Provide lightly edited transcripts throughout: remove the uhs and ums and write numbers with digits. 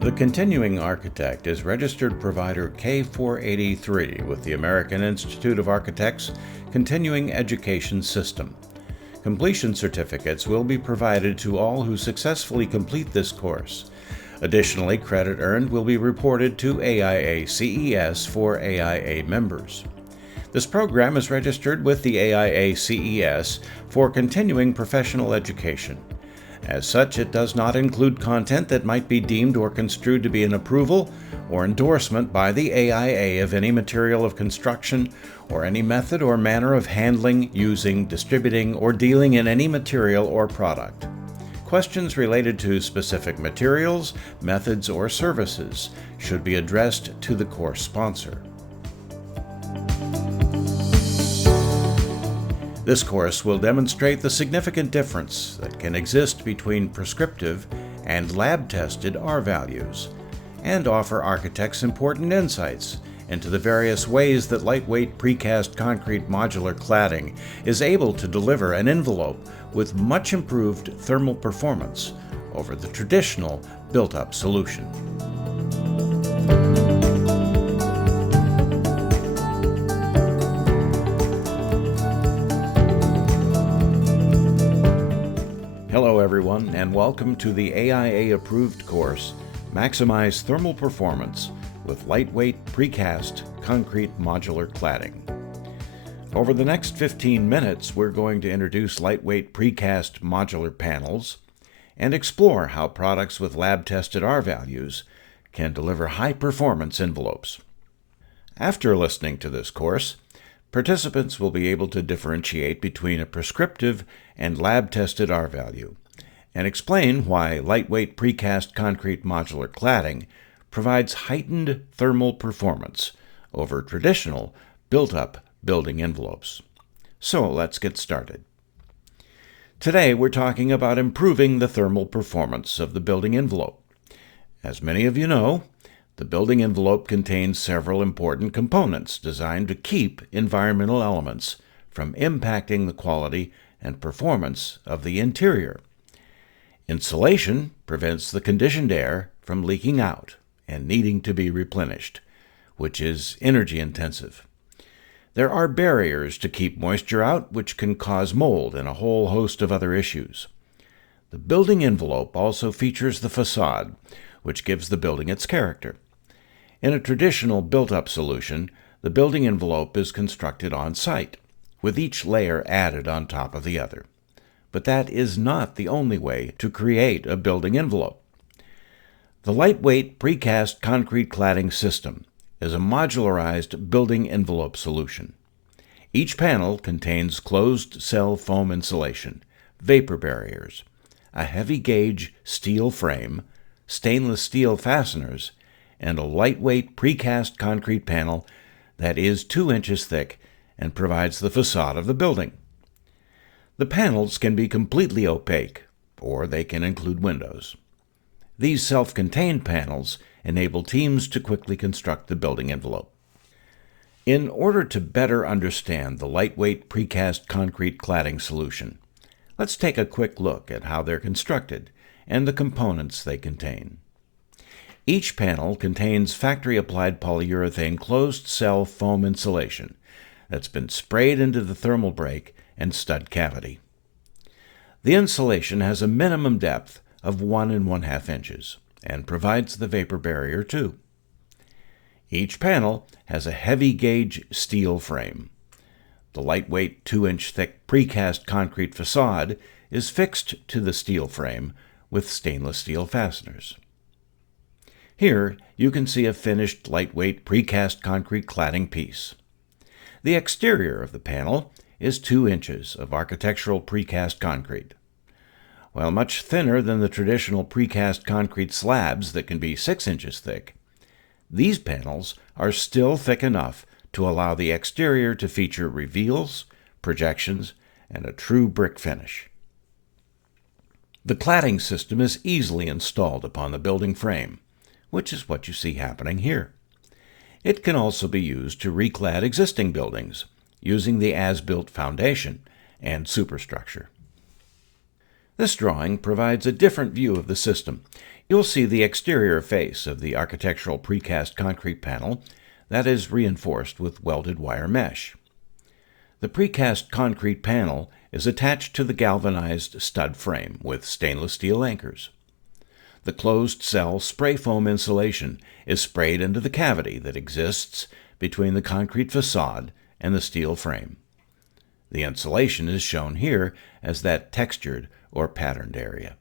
The continuing architect is registered provider K483 with the American Institute of Architects Continuing Education System. Completion certificates will be provided to all who successfully complete this course. Additionally, credit earned will be reported to AIA CES for AIA members. This program is registered with the AIA CES for continuing professional education. As such, it does not include content that might be deemed or construed to be an approval or endorsement by the AIA of any material of construction or any method or manner of handling, using, distributing, or dealing in any material or product. Questions related to specific materials, methods, or services should be addressed to the course sponsor. This course will demonstrate the significant difference that can exist between prescriptive and lab-tested R values, and offer architects important insights into the various ways that lightweight precast concrete modular cladding is able to deliver an envelope with much improved thermal performance over the traditional built-up solution. Hello everyone, and welcome to the AIA-approved course, Maximize Thermal Performance with Lightweight Precast Concrete Modular Cladding. Over the next 15 minutes, we're going to introduce lightweight precast modular panels and explore how products with lab-tested R values can deliver high-performance envelopes. After listening to this course, participants will be able to differentiate between a prescriptive and lab-tested R value and explain why lightweight precast concrete modular cladding provides heightened thermal performance over traditional built-up building envelopes. So let's get started. Today we're talking about improving the thermal performance of the building envelope. As many of you know, the building envelope contains several important components designed to keep environmental elements from impacting the quality and performance of the interior. Insulation prevents the conditioned air from leaking out and needing to be replenished, which is energy intensive. There are barriers to keep moisture out, which can cause mold and a whole host of other issues. The building envelope also features the facade, which gives the building its character. In a traditional built-up solution, the building envelope is constructed on site, with each layer added on top of the other. But that is not the only way to create a building envelope. The lightweight precast concrete cladding system is a modularized building envelope solution. Each panel contains closed-cell foam insulation, vapor barriers, a heavy-gauge steel frame, stainless steel fasteners, and a lightweight precast concrete panel that is 2 inches thick and provides the facade of the building. The panels can be completely opaque, or they can include windows. These self-contained panels enable teams to quickly construct the building envelope. In order to better understand the lightweight precast concrete cladding solution, let's take a quick look at how they're constructed and the components they contain. Each panel contains factory-applied polyurethane closed-cell foam insulation that's been sprayed into the thermal break and stud cavity. The insulation has a minimum depth of 1 1/2 inches and provides the vapor barrier too. Each panel has a heavy-gauge steel frame. The lightweight 2-inch thick precast concrete facade is fixed to the steel frame with stainless steel fasteners. Here you can see a finished lightweight precast concrete cladding piece. The exterior of the panel is 2 inches of architectural precast concrete. While much thinner than the traditional precast concrete slabs that can be 6 inches thick, these panels are still thick enough to allow the exterior to feature reveals, projections, and a true brick finish. The cladding system is easily installed upon the building frame, which is what you see happening here. It can also be used to reclad existing buildings using the as-built foundation and superstructure. This drawing provides a different view of the system, You'll see the exterior face of the architectural precast concrete panel that is reinforced with welded wire mesh. The precast concrete panel is attached to the galvanized stud frame with stainless steel anchors. The closed-cell spray foam insulation is sprayed into the cavity that exists between the concrete facade and the steel frame. The insulation is shown here as that textured or patterned area.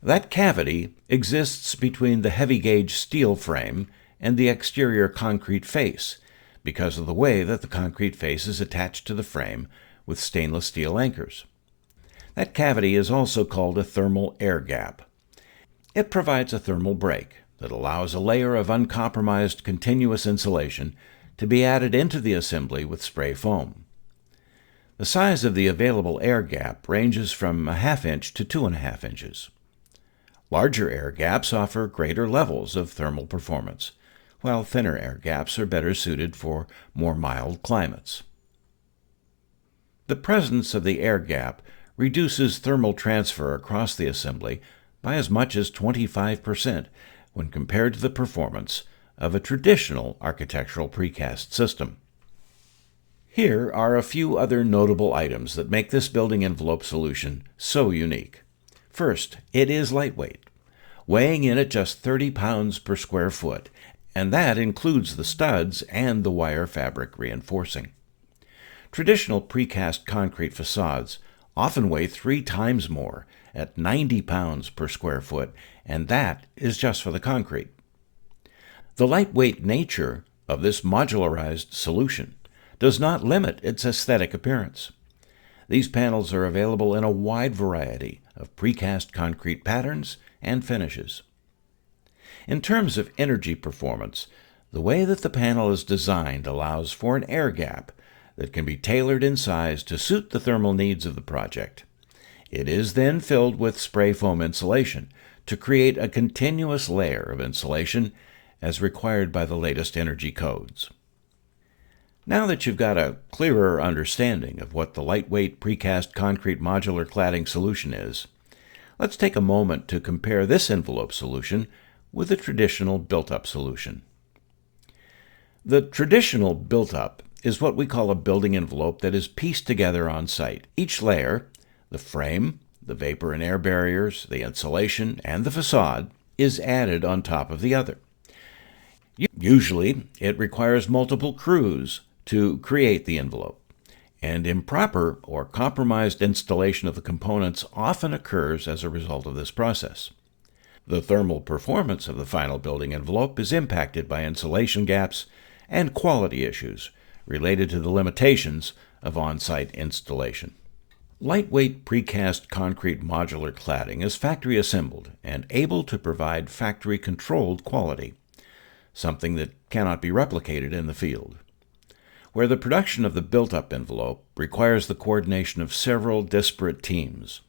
That cavity exists between the heavy-gauge steel frame and the exterior concrete face because of the way that the concrete face is attached to the frame with stainless steel anchors. That cavity is also called a thermal air gap. It provides a thermal break that allows a layer of uncompromised continuous insulation to be added into the assembly with spray foam. The size of the available air gap ranges from 1/2 inch to 2.5 inches. Larger air gaps offer greater levels of thermal performance, while thinner air gaps are better suited for more mild climates. The presence of the air gap reduces thermal transfer across the assembly by as much as 25% when compared to the performance of a traditional architectural precast system. Here are a few other notable items that make this building envelope solution so unique. First, it is lightweight, weighing in at just 30 pounds per square foot, and that includes the studs and the wire fabric reinforcing. Traditional precast concrete facades often weigh 3 times more, at 90 pounds per square foot, and that is just for the concrete. The lightweight nature of this modularized solution does not limit its aesthetic appearance. These panels are available in a wide variety of precast concrete patterns and finishes. In terms of energy performance, the way that the panel is designed allows for an air gap that can be tailored in size to suit the thermal needs of the project. It is then filled with spray foam insulation to create a continuous layer of insulation as required by the latest energy codes. Now that you've got a clearer understanding of what the lightweight precast concrete modular cladding solution is, let's take a moment to compare this envelope solution with a traditional built-up solution. The traditional built-up is what we call a building envelope that is pieced together on site. Each layer, the frame, the vapor and air barriers, the insulation, and the facade, is added on top of the other. Usually, it requires multiple crews to create the envelope, and improper or compromised installation of the components often occurs as a result of this process. The thermal performance of the final building envelope is impacted by insulation gaps and quality issues related to the limitations of on-site installation. Lightweight precast concrete modular cladding is factory assembled and able to provide factory-controlled quality, something that cannot be replicated in the field. Where the production of the built-up envelope requires the coordination of several disparate teams,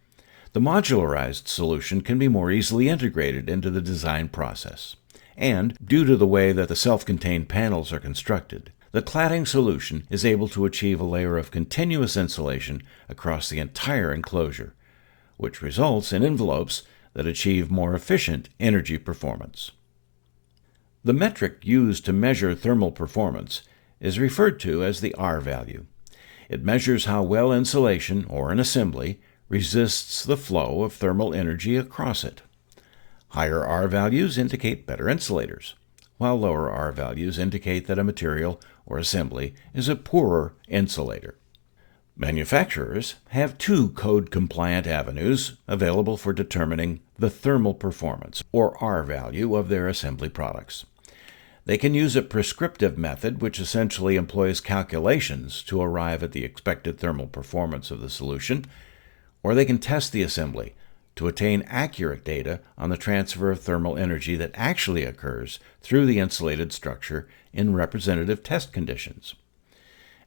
the modularized solution can be more easily integrated into the design process. And, due to the way that the self-contained panels are constructed, the cladding solution is able to achieve a layer of continuous insulation across the entire enclosure, which results in envelopes that achieve more efficient energy performance. The metric used to measure thermal performance is referred to as the R value. It measures how well insulation, or an assembly, resists the flow of thermal energy across it. Higher R values indicate better insulators, while lower R values indicate that a material or assembly is a poorer insulator. Manufacturers have 2 code-compliant avenues available for determining the thermal performance, or R value, of their assembly products. They can use a prescriptive method, which essentially employs calculations to arrive at the expected thermal performance of the solution, or they can test the assembly to attain accurate data on the transfer of thermal energy that actually occurs through the insulated structure in representative test conditions.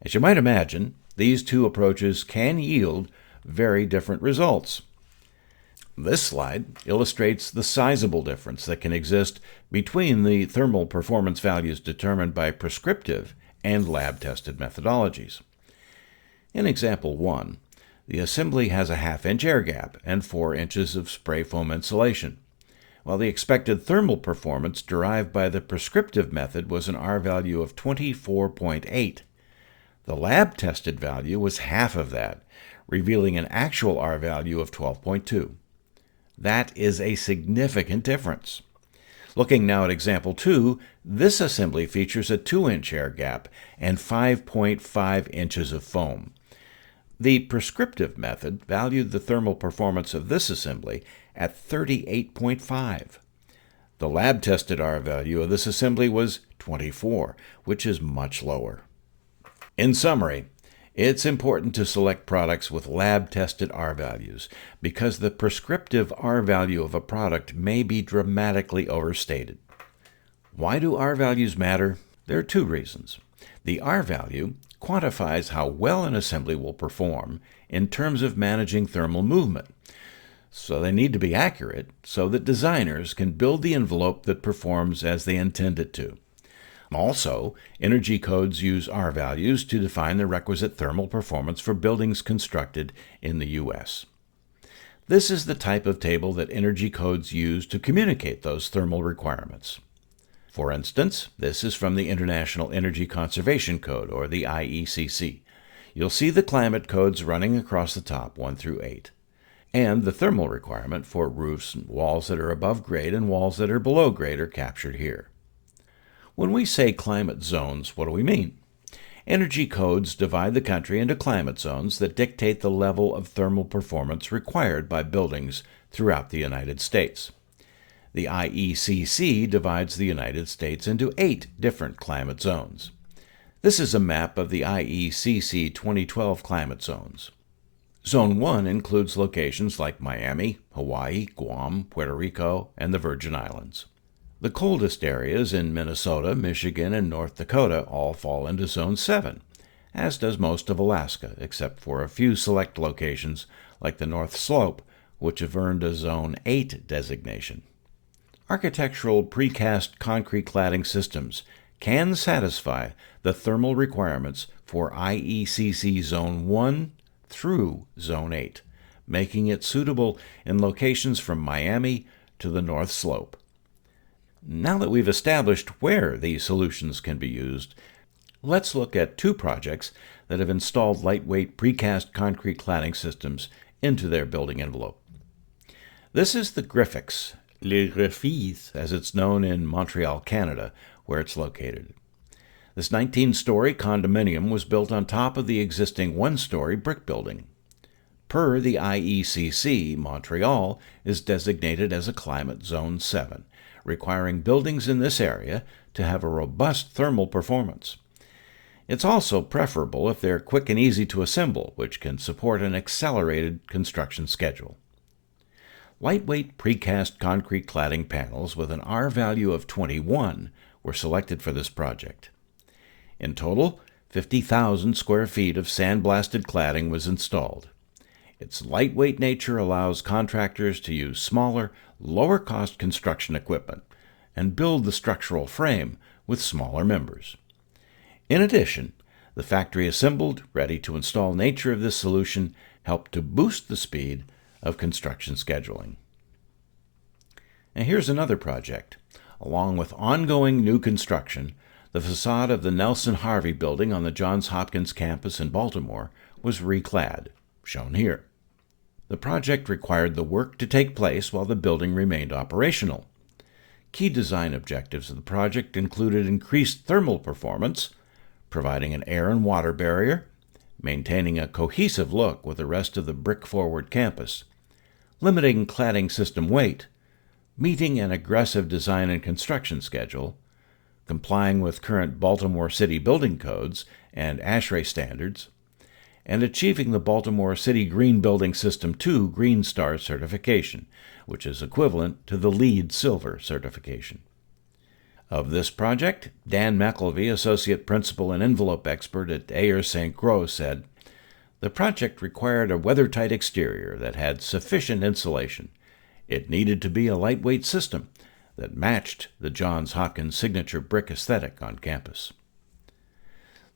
As you might imagine, these 2 approaches can yield very different results. This slide illustrates the sizable difference that can exist between the thermal performance values determined by prescriptive and lab-tested methodologies. In example 1, the assembly has a 1/2 inch air gap and 4 inches of spray foam insulation, while the expected thermal performance derived by the prescriptive method was an R value of 24.8. The lab-tested value was half of that, revealing an actual R value of 12.2. That is a significant difference. Looking now at example 2, this assembly features a 2-inch air gap and 5.5 inches of foam. The prescriptive method valued the thermal performance of this assembly at 38.5. The lab-tested R value of this assembly was 24, which is much lower. In summary, it's important to select products with lab-tested R values because the prescriptive R value of a product may be dramatically overstated. Why do R values matter? There are 2 reasons. The R value quantifies how well an assembly will perform in terms of managing thermal movement. So they need to be accurate so that designers can build the envelope that performs as they intend it to. Also, energy codes use R values to define the requisite thermal performance for buildings constructed in the U.S. This is the type of table that energy codes use to communicate those thermal requirements. For instance, this is from the International Energy Conservation Code, or the IECC. You'll see the climate codes running across the top, 1 through 8, and the thermal requirement for roofs and walls that are above grade and walls that are below grade are captured here. When we say climate zones, what do we mean? Energy codes divide the country into climate zones that dictate the level of thermal performance required by buildings throughout the United States. The IECC divides the United States into 8 different climate zones. This is a map of the IECC 2012 climate zones. Zone 1 includes locations like Miami, Hawaii, Guam, Puerto Rico, and the Virgin Islands. The coldest areas in Minnesota, Michigan, and North Dakota all fall into Zone 7, as does most of Alaska, except for a few select locations like the North Slope, which have earned a Zone 8 designation. Architectural precast concrete cladding systems can satisfy the thermal requirements for IECC Zone 1 through Zone 8, making it suitable in locations from Miami to the North Slope. Now that we've established where these solutions can be used, let's look at 2 projects that have installed lightweight precast concrete cladding systems into their building envelope. This is the Griffix, Le Griffis, as it's known in Montreal, Canada, where it's located. This 19-story condominium was built on top of the existing 1-story brick building. Per the IECC, Montreal is designated as a climate zone 7, requiring buildings in this area to have a robust thermal performance. It's also preferable if they're quick and easy to assemble, which can support an accelerated construction schedule. Lightweight precast concrete cladding panels with an R value of 21 were selected for this project. In total, 50,000 square feet of sandblasted cladding was installed. Its lightweight nature allows contractors to use smaller, lower-cost construction equipment and build the structural frame with smaller members. In addition, the factory-assembled, ready-to-install nature of this solution helped to boost the speed of construction scheduling. And here's another project. Along with ongoing new construction, the facade of the Nelson Harvey building on the Johns Hopkins campus in Baltimore was reclad, shown here. The project required the work to take place while the building remained operational. Key design objectives of the project included increased thermal performance, providing an air and water barrier, maintaining a cohesive look with the rest of the brick-forward campus, limiting cladding system weight, meeting an aggressive design and construction schedule, complying with current Baltimore City building codes and ASHRAE standards, and achieving the Baltimore City Green Building System 2 Green Star certification, which is equivalent to the LEED Silver certification. Of this project, Dan McElvey, Associate Principal and Envelope Expert at Ayers St. Gros, said, "The project required a weather-tight exterior that had sufficient insulation. It needed to be a lightweight system that matched the Johns Hopkins signature brick aesthetic on campus."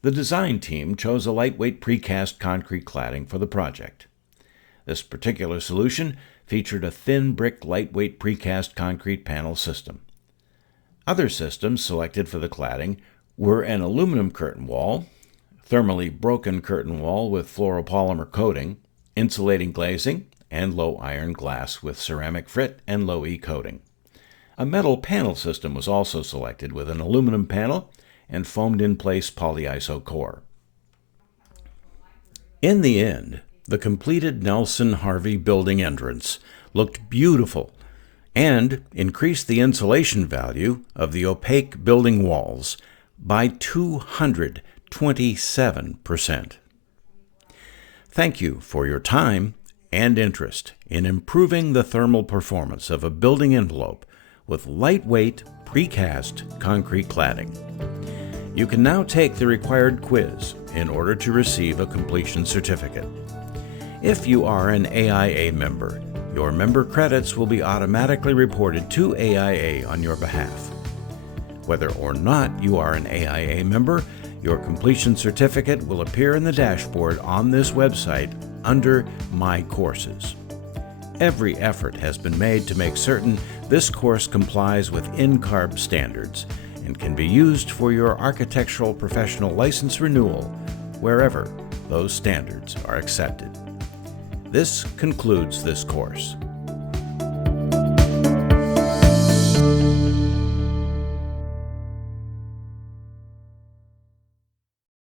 The design team chose a lightweight precast concrete cladding for the project. This particular solution featured a thin brick lightweight precast concrete panel system. Other systems selected for the cladding were an aluminum curtain wall, thermally broken curtain wall with fluoropolymer coating, insulating glazing, and low iron glass with ceramic frit and low E coating. A metal panel system was also selected with an aluminum panel and foamed in place polyiso core. In the end, the completed Nelson Harvey building entrance looked beautiful and increased the insulation value of the opaque building walls by 227%. Thank you for your time and interest in improving the thermal performance of a building envelope with lightweight precast concrete cladding. You can now take the required quiz in order to receive a completion certificate. If you are an AIA member, your member credits will be automatically reported to AIA on your behalf. Whether or not you are an AIA member, your completion certificate will appear in the dashboard on this website under My Courses. Every effort has been made to make certain this course complies with NCARB standards and can be used for your architectural professional license renewal wherever those standards are accepted. This concludes this course.